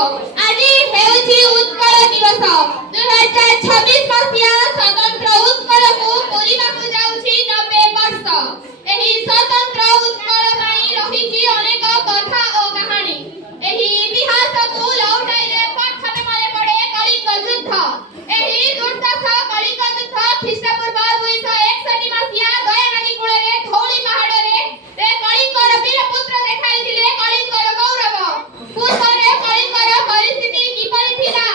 आज हेउछि उत्कल दिवस 2026 मसिया स्वतंत्र उत्कल को पूरीमा को जाउछि 90 वर्ष। एही स्वतंत्र उत्कल पई रहिछि अनेक कथा ओ कहानी। एही इतिहास को लौटाइले प्रथमे मने पड़े कलिंग युद्ध। एही दुर्दशा कलिंग युद्ध ख्रीष्टपूर्व 261 मसिया दयानदी कूଳରେ धौली पहाड़रे ए कलिंगर वीर पुत्र देखाइथिले कलिंगर गौरव। पूर्वरे कलिंगर परिस्थिति किपरि थिला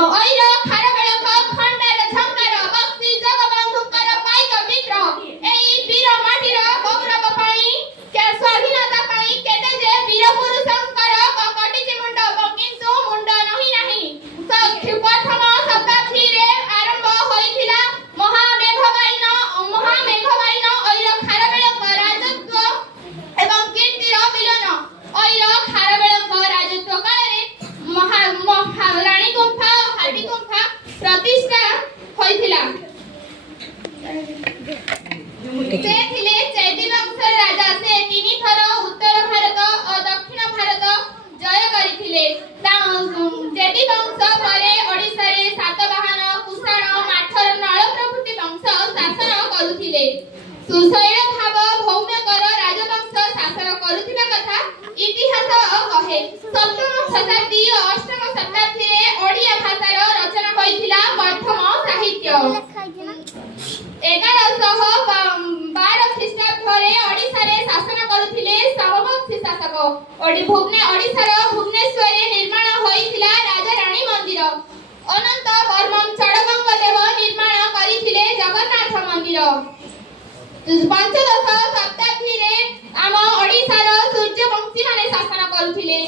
ओइर खारबेलक खंडार झंकार बक्सी जगबंधुकर पाइक मित्र एई वीर माटीर गौरव पई के स्वाधीनता पई केते जे वीर पुरुषंकर कटिछि मुंड किंतु मुंड नहीं प्रथम शताब्दीरे आरंभ होइथिला महामेघवाइन ओइर खारबेलक राजत्व एवं कीर्तिर मिलन। ओइर खारबेलक राजत्व कालरे रानी गुंफा हाटी गुंफा प्रतिष्ठा होइथिला। से थिले चैती वंशर राजा। से तीनी थर उत्तर भारत और दक्षिण भारत जय करिथिले। चैती वंश परे ओडिसा रे सातवाहन कुषाण माठर नळ प्रभृति वंश शासन करुथिले। सुशैल भाव भौम्यकर राजवंश शासन करुथिबा कथा इतिहास कहे। सप्तम शताब्दी और अष्टम शताब्दी रे ओडिया भाषार रचना होइथिला प्रथम साहित्य। 1112 ख्रीष्टाब्द रे ओडिसा रे शासन करुथिले समवंशी शासक। ओडिसार भुवनेश्वर रे निर्माण होइथिला राजा रानी मंदिर। अनंत वर्मन चड़गंग देव निर्माण करिथिले जगन्नाथ मंदिर। पंचदश शताब्दी रे आम ओडिसार सूर्यवंशी माने शासन करुथिले।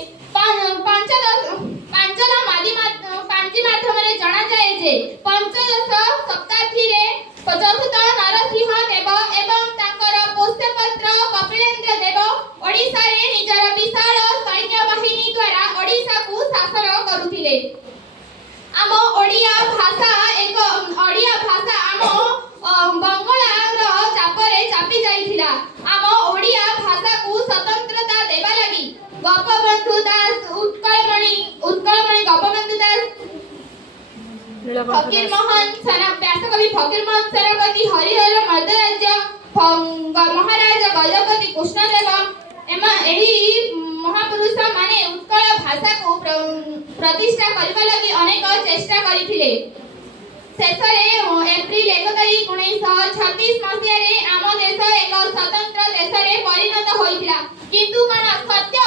पांची माध्यम रे जणा जाय जे पंचदश शताब्दी रे चतुर्थ नरसिंह देव एवं तांकर पोष्यपुत्र कपिलेन्द्र देव ओडिसा रे निजर विशाल सैन्य बाहिनी द्वारा ओडिसा को शासन करुथिले। आम ओडिया भाषा आम बंगला चापरे चापी जाइथिला। आम ओडिया भाषा को स्वतंत्रता देबा लागि गोपबंधु दास उत्कलमणि गोपबंधु दास फकीर मोहन व्यासकवि फकीर मोहन सेनापति हरिहर मर्दराज महाराज गजपति कृष्णदेव एही महापुरुष माने उत्कल भाषा को प्रतिष्ठा करबा लागि अनेक चेष्टा करिथिले। शेषरे एप्रिल 1 तारिख 1936 मसिया रे आम देश एक स्वतंत्र देश रे परिणत होइथिला। किंतु कोन सत्य